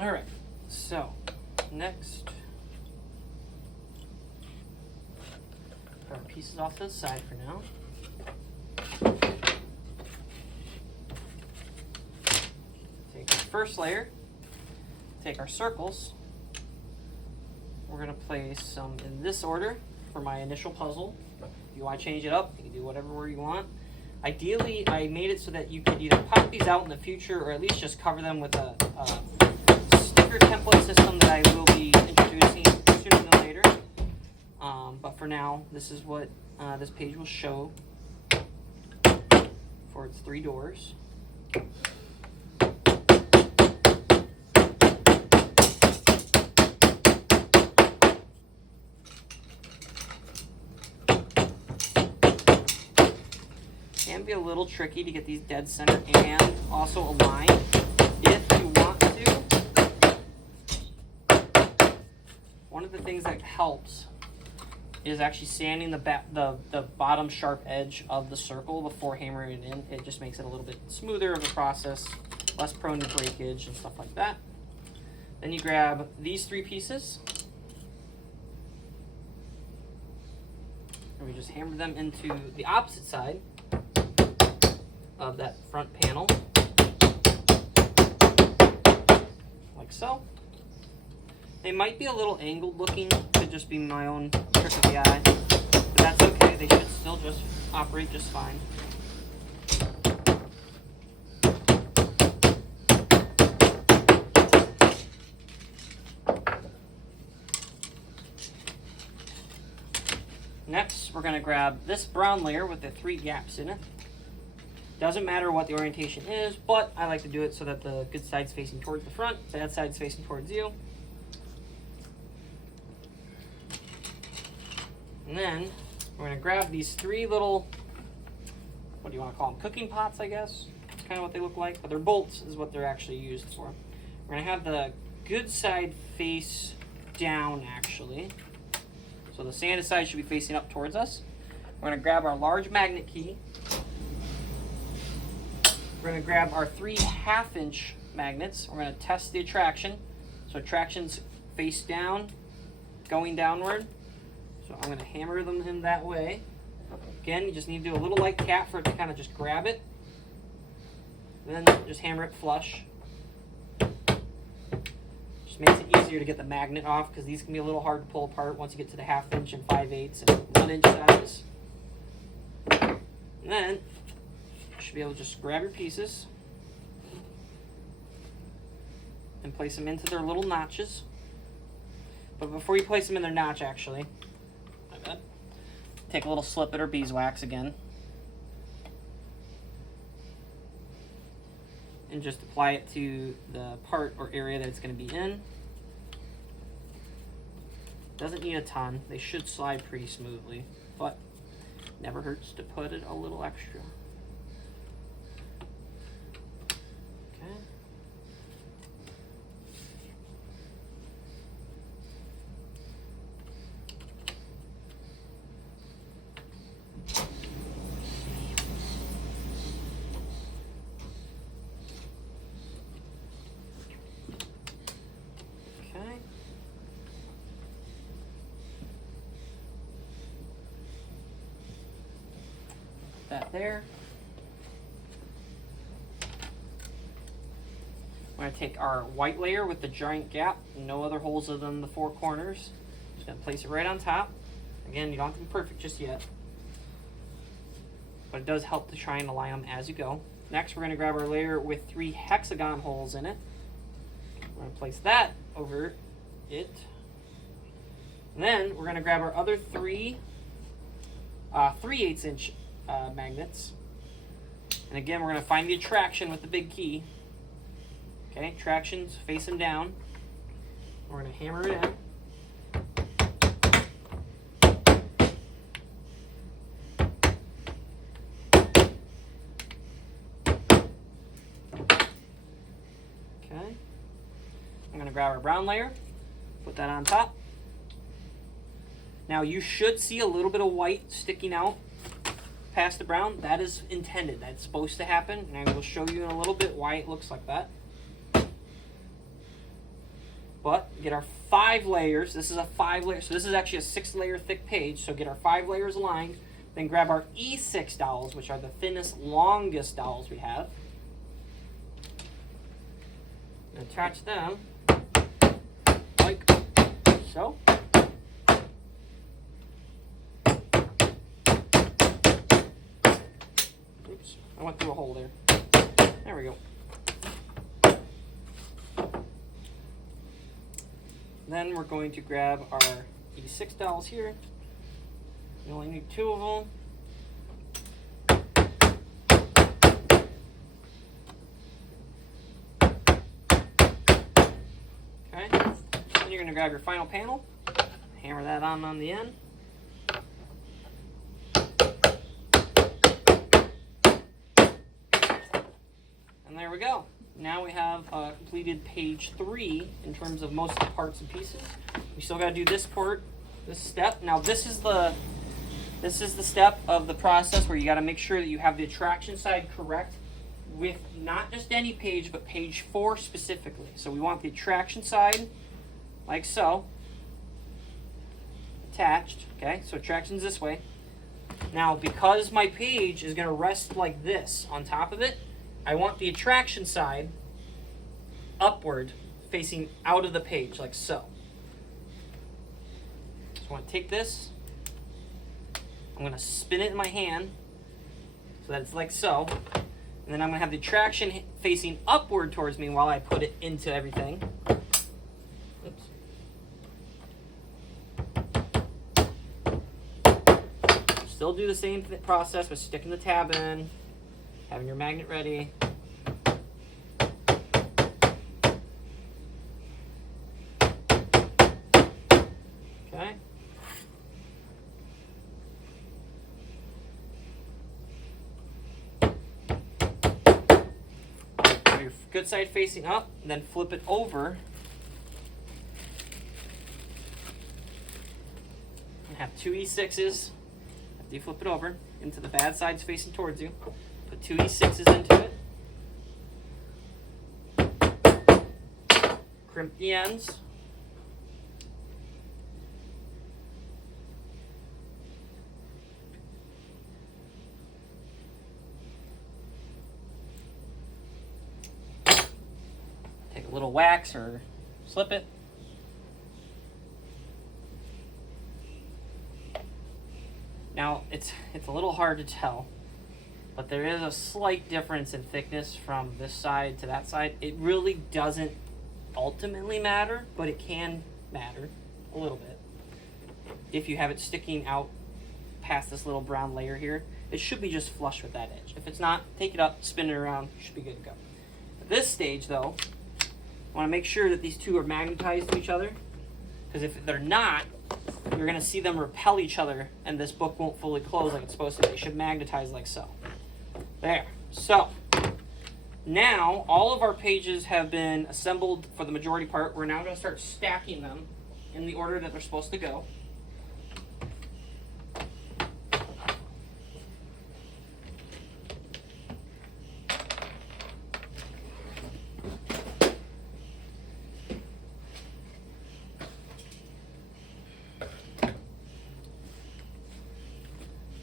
All right, so next, put our pieces off to the side for now. Take our first layer, take our circles. We're gonna place some in this order for my initial puzzle. If you want to change it up, you can do whatever you want. Ideally, I made it so that you could either pop these out in the future or at least just cover them with a sticker template system that I will be introducing sooner than later. But for now, this is what this page will show for its 3 doors. Can be a little tricky to get these dead center and also aligned. If you want to, one of the things that helps is actually sanding the bottom sharp edge of the circle before hammering it in. It just makes it a little bit smoother of a process, less prone to breakage and stuff like that. Then you grab these 3 pieces and we just hammer them into the opposite side of that front panel, like so. They might be a little angled looking, could just be my own trick of the eye, but that's okay, they should still just operate just fine. Next, we're going to grab this brown layer with the 3 gaps in it. Doesn't matter what the orientation is, but I like to do it so that the good side's facing towards the front, bad side's facing towards you. And then we're going to grab these 3 little, what do you want to call them, cooking pots, I guess. That's kind of what they look like, but they're bolts is what they're actually used for. We're going to have the good side face down, actually. So the sanded side should be facing up towards us. We're going to grab our large magnet key. We're going to grab our 3 1/2-inch magnets. We're going to test the attraction. So attraction's face down, going downward. So I'm going to hammer them in that way. Again, you just need to do a little light tap for it to kind of just grab it. And then just hammer it flush. Just makes it easier to get the magnet off because these can be a little hard to pull apart once you get to the 1/2 inch and 5/8 and 1-inch sizes. And then you should be able to just grab your pieces and place them into their little notches. But before you place them in their notch, actually, my bad, take a little slip it or beeswax again and just apply it to the part or area that it's going to be in. Doesn't need a ton. They should slide pretty smoothly, but never hurts to put it a little extra. Okay. Okay. That there. We're going to take our white layer with the giant gap, no other holes other than the 4 corners. Just going to place it right on top. Again, you don't have to be perfect just yet, but it does help to try and align them as you go. Next, we're going to grab our layer with 3 hexagon holes in it. We're going to place that over it. And then we're going to grab our other 3 3/8 inch magnets. And again, we're going to find the attraction with the big key. Okay, traction's facing down. We're going to hammer it in. Okay. I'm going to grab our brown layer, put that on top. Now you should see a little bit of white sticking out past the brown. That is intended. That's supposed to happen, and I will show you in a little bit why it looks like that. But get our 5 layers. This is a 5 layer, so this is actually a 6 layer thick page. So get our 5 layers aligned. Then grab our E6 dowels, which are the thinnest, longest dowels we have. And attach them like so. Oops, I went through a hole there. There we go. Then we're going to grab our E6 dowels here. You only need 2 of them. Okay. Then you're going to grab your final panel, hammer that on the end. And there we go. Now we have completed page 3 in terms of most of the parts and pieces. We still got to do this part, this step. Now this is the step of the process where you got to make sure that you have the attraction side correct with not just any page, but page 4 specifically. So we want the attraction side like so, attached. Okay, so attraction's this way. Now because my page is going to rest like this on top of it, I want the attraction side upward, facing out of the page, like so. So I want to take this, I'm going to spin it in my hand, so that it's like so, and then I'm going to have the attraction facing upward towards me while I put it into everything. Oops. Still do the same process with sticking the tab in, having your magnet ready. Okay. Have your good side facing up, and then flip it over. And have 2 E6s. After you flip it over, into the bad sides facing towards you. Put 2 E6s into it. Crimp the ends. Take a little wax or slip it. Now it's a little hard to tell, but there is a slight difference in thickness from this side to that side. It really doesn't ultimately matter, but it can matter a little bit. If you have it sticking out past this little brown layer here, it should be just flush with that edge. If it's not, take it up, spin it around, you should be good to go. At this stage though, I want to make sure that these two are magnetized to each other, because if they're not, you're going to see them repel each other and this book won't fully close like it's supposed to. It should magnetize like so. There. So now all of our pages have been assembled for the majority part. We're now going to start stacking them in the order that they're supposed to go.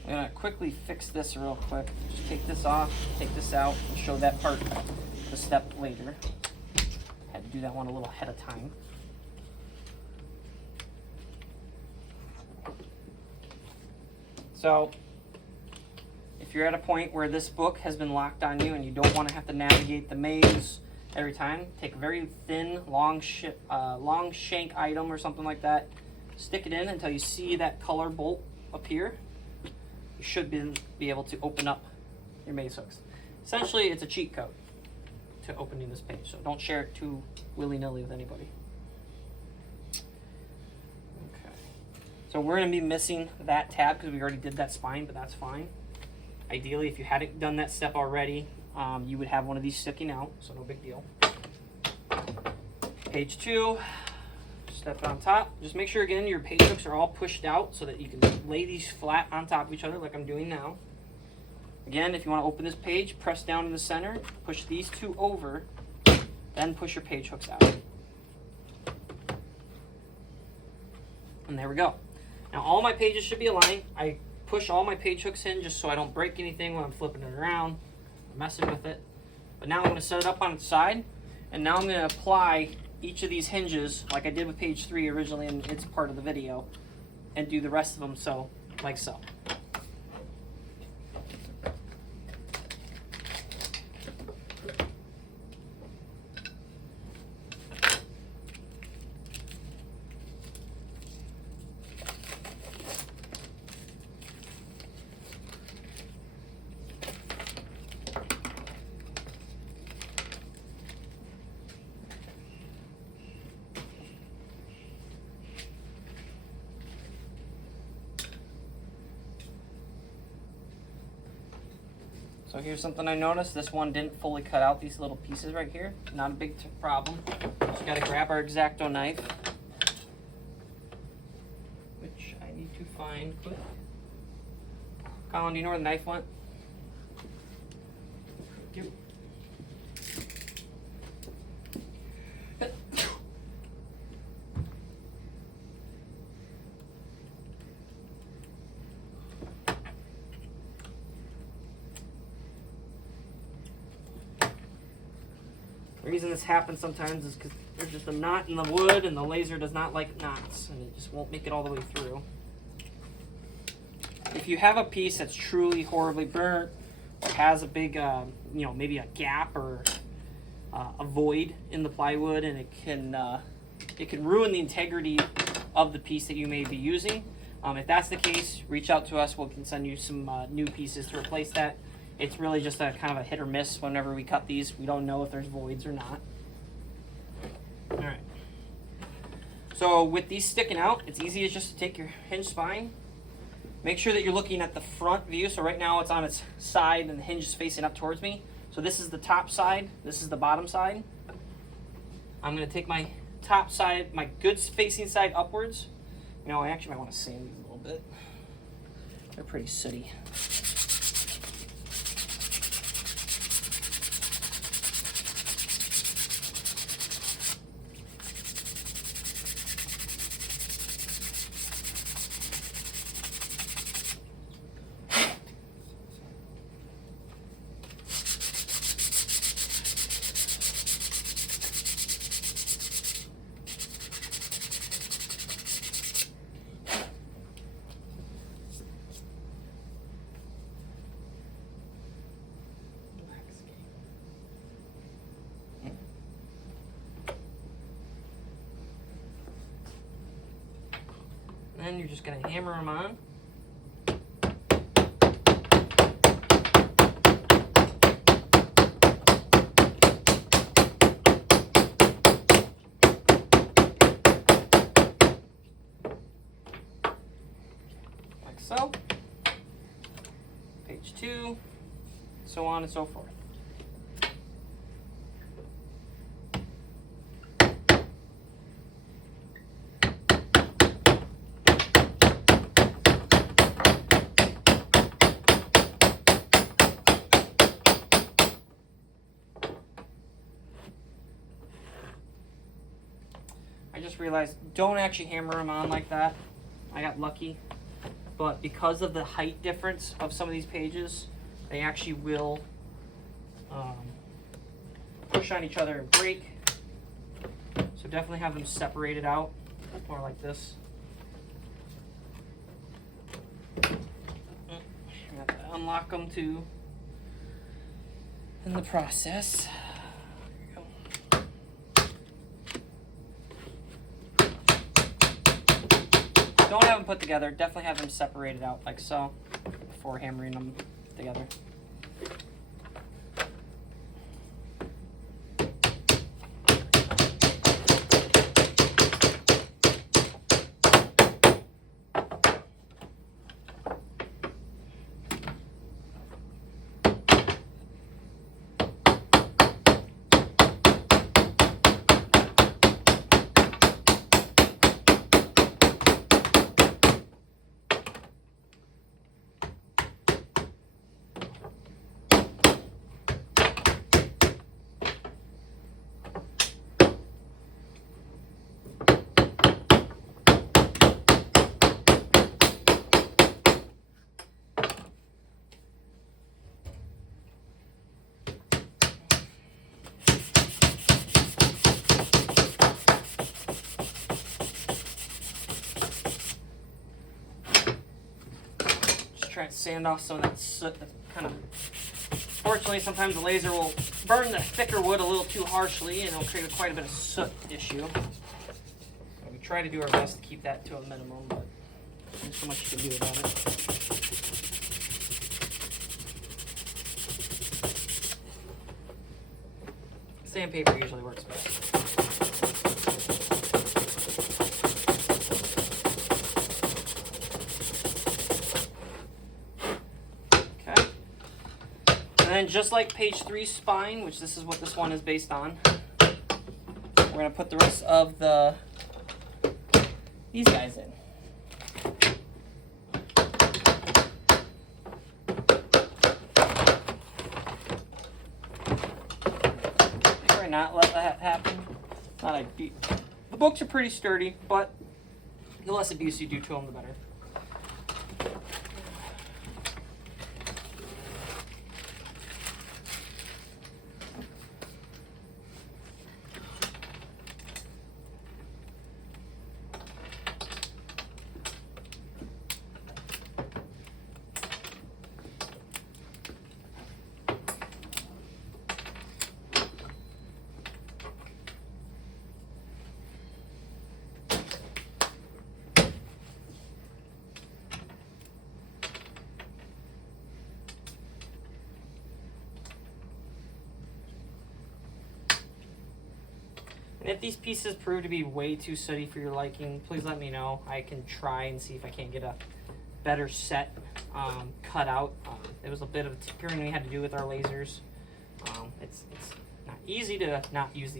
I'm going to quickly fix this real quick. Just take this off, take this out, and show that part, the step later. Had to do that one a little ahead of time. So, if you're at a point where this book has been locked on you and you don't want to have to navigate the maze every time, take a very thin, long shank item or something like that, stick it in until you see that color bolt appear. You should be able to open up your maze hooks. Essentially, it's a cheat code to opening this page, so don't share it too willy-nilly with anybody. Okay. So we're going to be missing that tab because we already did that spine, but that's fine. Ideally, if you hadn't done that step already, you would have one of these sticking out, so no big deal. Page 2. Step on top. Just make sure again your page hooks are all pushed out so that you can lay these flat on top of each other like I'm doing now. Again, if you want to open this page, press down in the center, push these two over, then push your page hooks out. And there we go. Now all my pages should be aligned. I push all my page hooks in just so I don't break anything when I'm flipping it around or messing with it. But now I'm going to set it up on its side, and now I'm going to apply each of these hinges like I did with page 3 originally, and it's part of the video, and do the rest of them like so. So here's something I noticed. This one didn't fully cut out these little pieces right here. Not a big problem. Just got to grab our X-Acto knife, which I need to find quick. Colin, do you know where the knife went? Thank you. The reason this happens sometimes is because there's just a knot in the wood, and the laser does not like knots, and it just won't make it all the way through. If you have a piece that's truly horribly burnt, or has a big, you know, maybe a gap or a void in the plywood, and it can ruin the integrity of the piece that you may be using. If that's the case, reach out to us. We can send you some new pieces to replace that. It's really just a kind of a hit or miss whenever we cut these. We don't know if there's voids or not. All right. So with these sticking out, it's easy as just to take your hinge spine. Make sure that you're looking at the front view. So right now it's on its side and the hinge is facing up towards me. So this is the top side. This is the bottom side. I'm going to take my top side, my good facing side upwards. You know, I actually might want to sand these a little bit. They're pretty sooty. Then you're just going to hammer them on. Like so. Page 2, so on and so forth. I just realized, don't actually hammer them on like that. I got lucky. But because of the height difference of some of these pages, they actually will push on each other and break. So definitely have them separated out, more like this. You have to unlock them too in the process. Don't have them put together, definitely have them separated out like so before hammering them together. Alright, sand off some of that soot that's kind of... Fortunately, sometimes the laser will burn the thicker wood a little too harshly and it'll create quite a bit of soot issue. So we try to do our best to keep that to a minimum, but there's so much you can do about it. Sandpaper usually works best. And then just like page 3's spine, which this is what this one is based on, we're going to put the rest of these guys in. Try not let that happen. The books are pretty sturdy, but the less abuse you do to them, the better. And if these pieces prove to be way too sooty for your liking, please let me know. I can try and see if I can't get a better set cut out. It was a bit of tinkering we had to do with our lasers. It's not easy to not use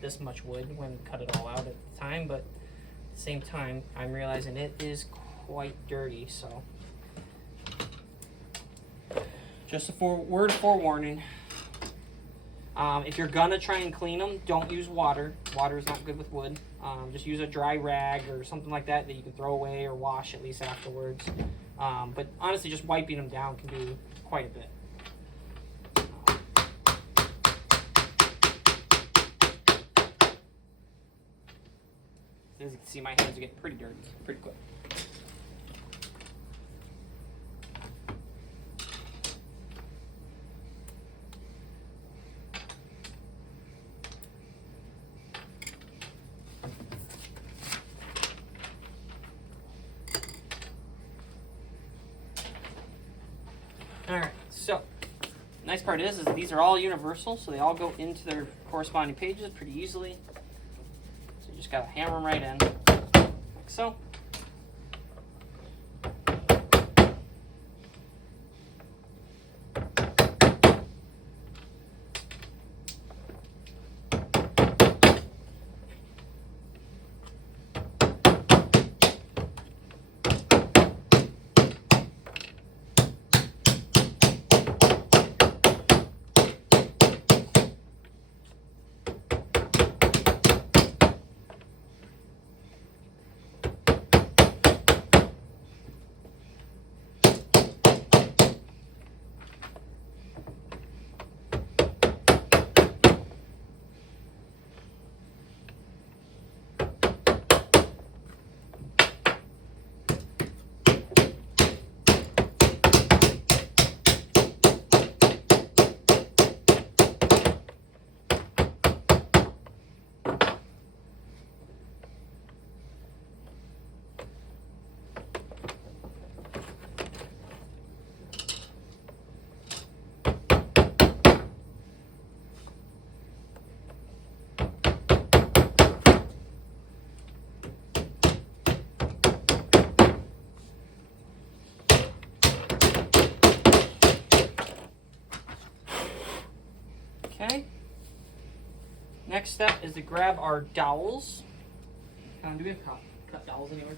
this much wood when cut it all out at the time, but at the same time, I'm realizing it is quite dirty. So, just a word of forewarning. If you're gonna try and clean them, don't use water. Water is not good with wood. Just use a dry rag or something like that you can throw away or wash at least afterwards. But honestly, just wiping them down can do quite a bit. As you can see, my hands are getting pretty dirty pretty quick. Alright, so nice part is these are all universal, so they all go into their corresponding pages pretty easily. So you just gotta hammer them right in, like so. Okay. Next step is to grab our dowels. Do we have cut dowels anywhere?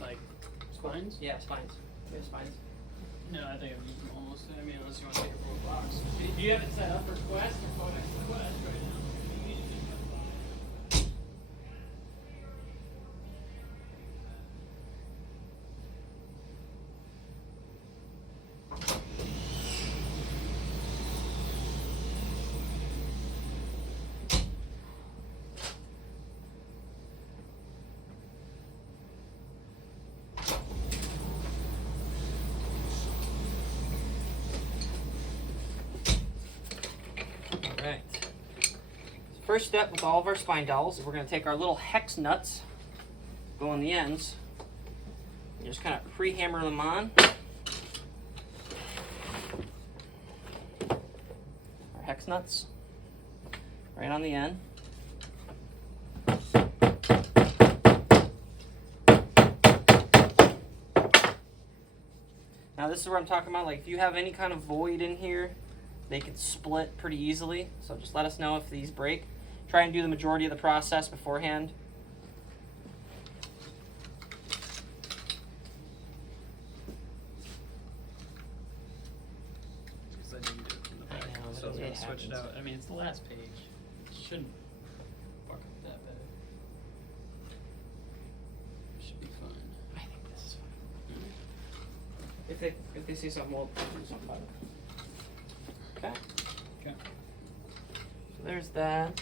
Like spines? Yeah, spines. We have spines. No, I think I've used them almost. I mean, unless you want to take a full box. Do you have it set up for Quest or Codex Quest right now. first step with all of our spine dowels is we're going to take our little hex nuts, go on the ends, and just kind of pre-hammer them on. Our hex nuts, right on the end. Now this is where I'm talking about, like if you have any kind of void in here, they can split pretty easily. So just let us know if these break. Try and do the majority of the process beforehand. Because I didn't do it from the back. I know, So I was it going to switch it happens. out. I mean, it's the last page. It shouldn't fuck up that bad. Should be fine. I think this is fine. If they say something, we'll do something about it. Okay. Okay. So there's that.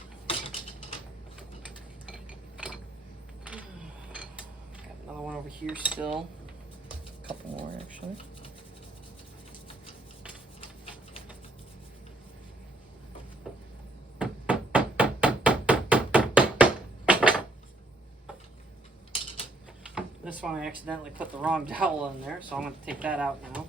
Got another one over here still. A couple more actually. This one I accidentally put the wrong dowel in there, so I'm going to take that out now.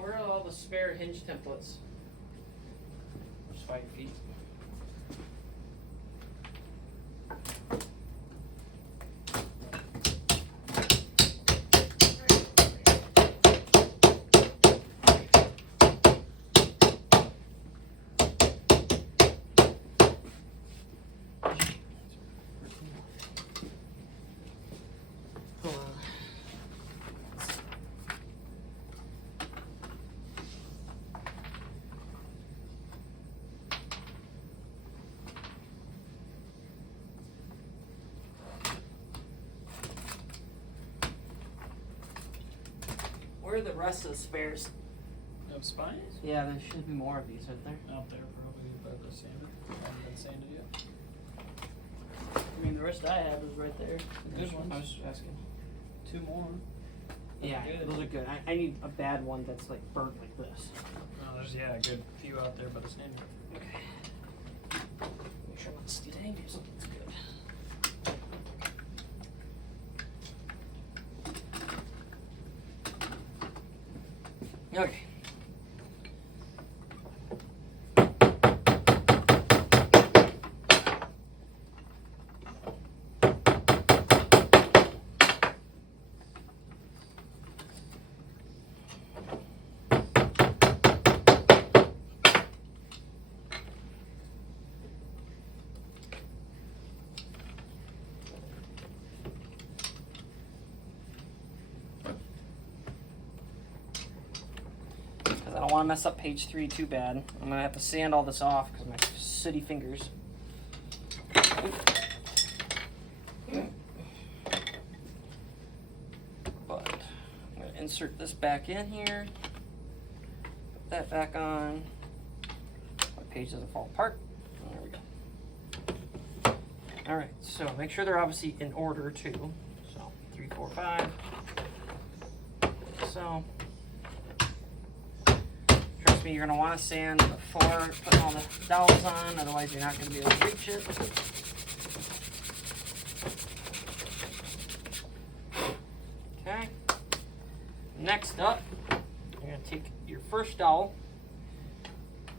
Where are all the spare hinge templates? Just 5 feet. Where are the rest of the spares? Of spines? Yeah, there should be more of these, aren't there? Out there, probably by the sander. Haven't been sanded yet. I mean, the rest I have is right there. The good ones. I was asking. 2 more. Yeah, Good. those are good. I need a bad one that's like burnt like this. Oh, there's a good few out there by the sander. Okay. Make sure I'm not stealing. Something's good. Okay. I don't want to mess up page 3 too bad. I'm going to have to sand all this off because my sooty fingers. But I'm going to insert this back in here. Put that back on. My page doesn't fall apart. There we go. Alright, so make sure they're obviously in order too. So 3, 4, 5. So. Trust me, you're going to want to sand before putting all the dowels on, otherwise you're not going to be able to reach it. Okay. Next up, you're going to take your first dowel.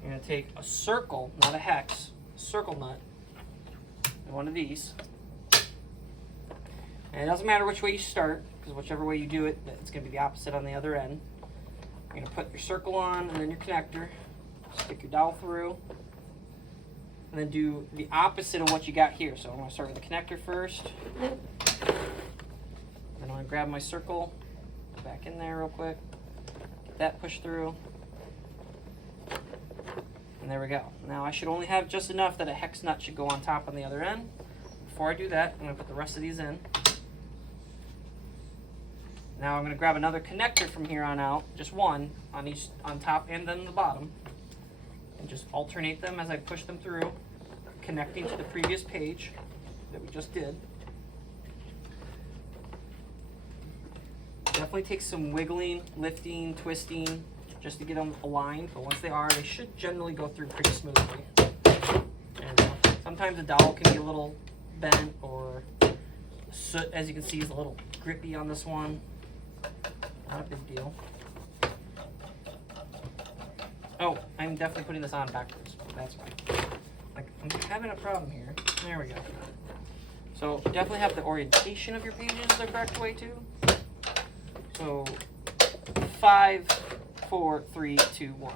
You're going to take a circle, not a hex, a circle nut, and one of these. And it doesn't matter which way you start, because whichever way you do it, it's going to be the opposite on the other end. You're going to put your circle on and then your connector. Stick your dowel through. and then do the opposite of what you got here. So I'm going to start with the connector first. Then I'm going to grab my circle, back in there real quick, get that pushed through. And there we go. Now I should only have just enough that a hex nut should go on top on the other end. Before I do that, I'm going to put the rest of these in. Now I'm going to grab another connector from here on out, just one on each, on top and then the bottom, and just alternate them as I push them through, connecting to the previous page that we just did. Definitely takes some wiggling, lifting, twisting, just to get them aligned, but once they are, they should generally go through pretty smoothly. And sometimes the dowel can be a little bent, or soot, as you can see, is a little grippy on this one. Not a big deal. Oh, I'm definitely putting this on backwards. That's fine. Like, I'm having a problem here. There we go. So definitely have the orientation of your pages the correct way too. So 5, 4, 3, 2, 1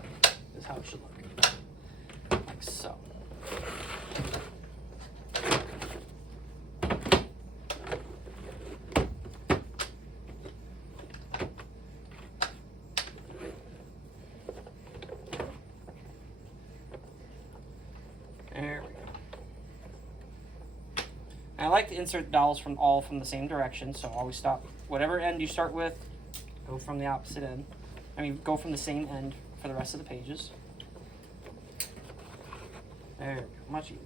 is how it should look. Like so. There we go. I like to insert dowels from the same direction, so always stop. Whatever end you start with, go from the opposite end. I mean, go from the same end for the rest of the pages. There we go, much easier.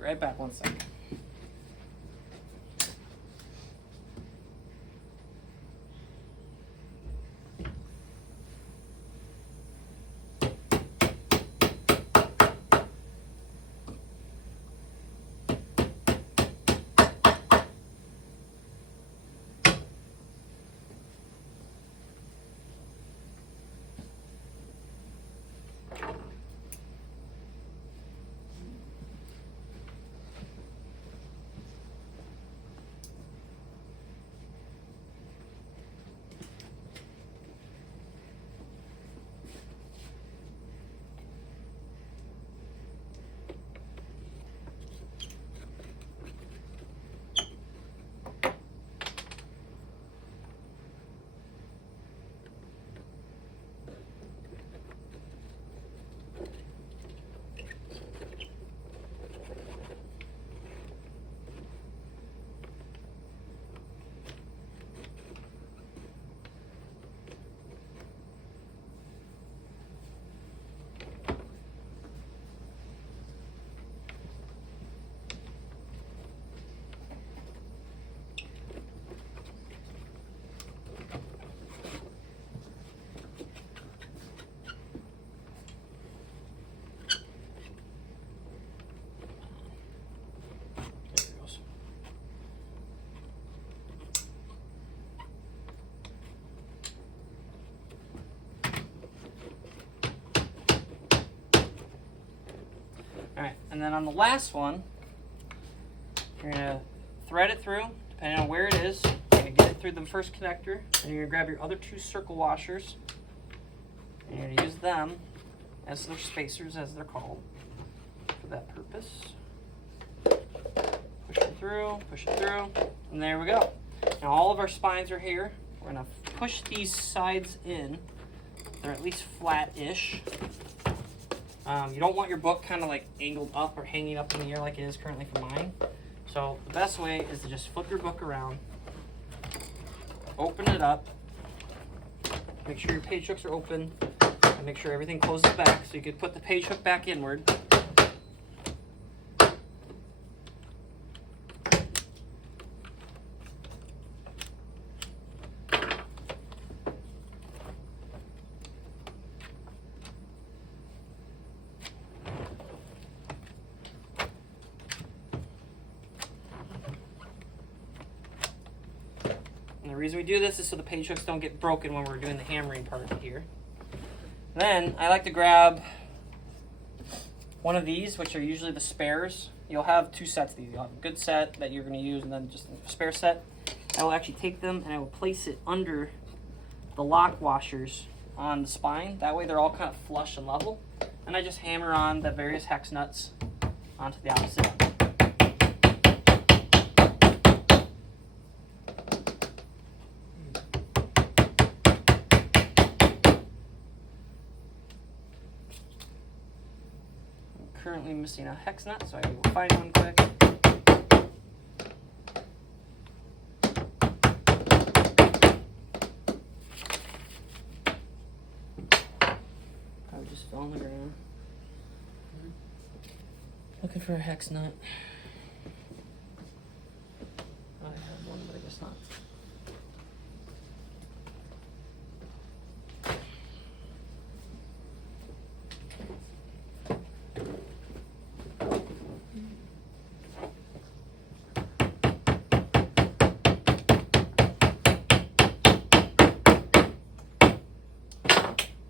Right back, 1 second. Alright, and then on the last one, you're going to thread it through, depending on where it is. You're going to get it through the first connector, and you're going to grab your other 2 circle washers, and you're going to use them as their spacers, as they're called, for that purpose. Push it through, and there we go. Now all of our spines are here. We're going to push these sides in. They're at least flat-ish. You don't want your book kind of like angled up or hanging up in the air like it is currently for mine. So the best way is to just flip your book around, open it up, make sure your page hooks are open, and make sure everything closes back so you can put the page hook back inward. the reason we do this is so the page hooks don't get broken when we're doing the hammering part here. Then I like to grab one of these, which are usually the spares. You'll have two sets of these. You'll have a good set that you're going to use and then just a spare set. I will actually take them and I will place it under the lock washers on the spine. That way they're all kind of flush and level. And I just hammer on the various hex nuts onto the opposite end. I'm currently missing a hex nut, so I will find one quick. Probably just fell on the ground. Looking for a hex nut. I have one, but I guess not.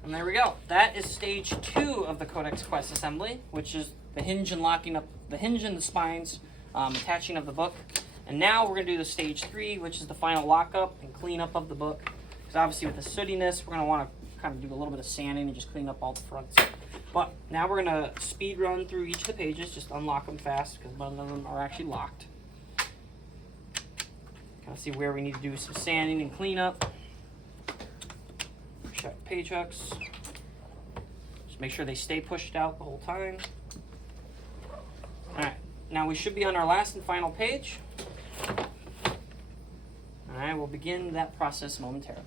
And there we go. That is stage 2 of the Codex Quest assembly, which is the hinge and locking up the hinge and the spines, attaching of the book. And now we're going to do the stage 3, which is the final lockup and cleanup of the book. Because obviously with the sootiness, we're going to want to kind of do a little bit of sanding and just clean up all the fronts. But now we're going to speed run through each of the pages, just unlock them fast because none of them are actually locked. Kind of see where we need to do some sanding and cleanup. Check page hooks. Just make sure they stay pushed out the whole time. Alright, now we should be on our last and final page. Alright, we'll begin that process momentarily.